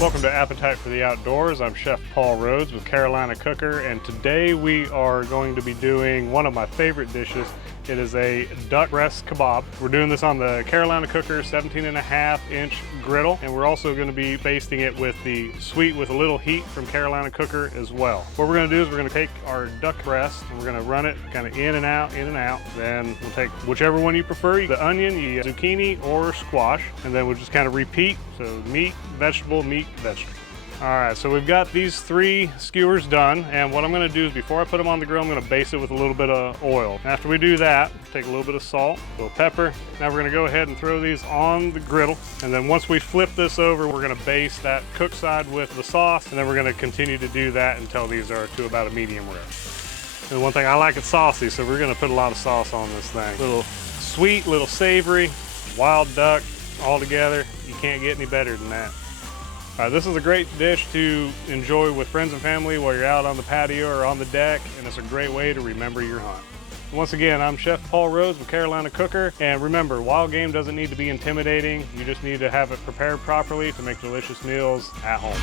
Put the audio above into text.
Welcome to Appetite for the Outdoors. I'm Chef Paul Rhodes with Carolina Cooker, and today we are going to be doing one of my favorite dishes. It is a duck breast kabob. We're doing this on the Carolina Cooker 17.5-inch griddle, and we're also going to be basting it with the sweet with a little heat from Carolina Cooker as well. What we're going to do is we're going to take our duck breast and we're going to run it kind of in and out, in and out. Then we'll take whichever one you prefer, the onion, the zucchini, or squash, and then we'll just kind of repeat. So meat, vegetable, meat, vegetable. All right, so we've got these 3 skewers done, and what I'm gonna do is before I put them on the grill, I'm gonna baste it with a little bit of oil. After we do that, take a little bit of salt, a little pepper. Now we're gonna go ahead and throw these on the griddle, and then once we flip this over, we're gonna baste that cooked side with the sauce, and then we're gonna continue to do that until these are to about a medium rare. And one thing, I like it saucy, so we're gonna put a lot of sauce on this thing. A little sweet, little savory, wild duck, all together. You can't get any better than that. This is a great dish to enjoy with friends and family while you're out on the patio or on the deck, and it's a great way to remember your hunt. Once again, I'm Chef Paul Rhodes with Carolina Cooker, and remember, wild game doesn't need to be intimidating. You just need to have it prepared properly to make delicious meals at home.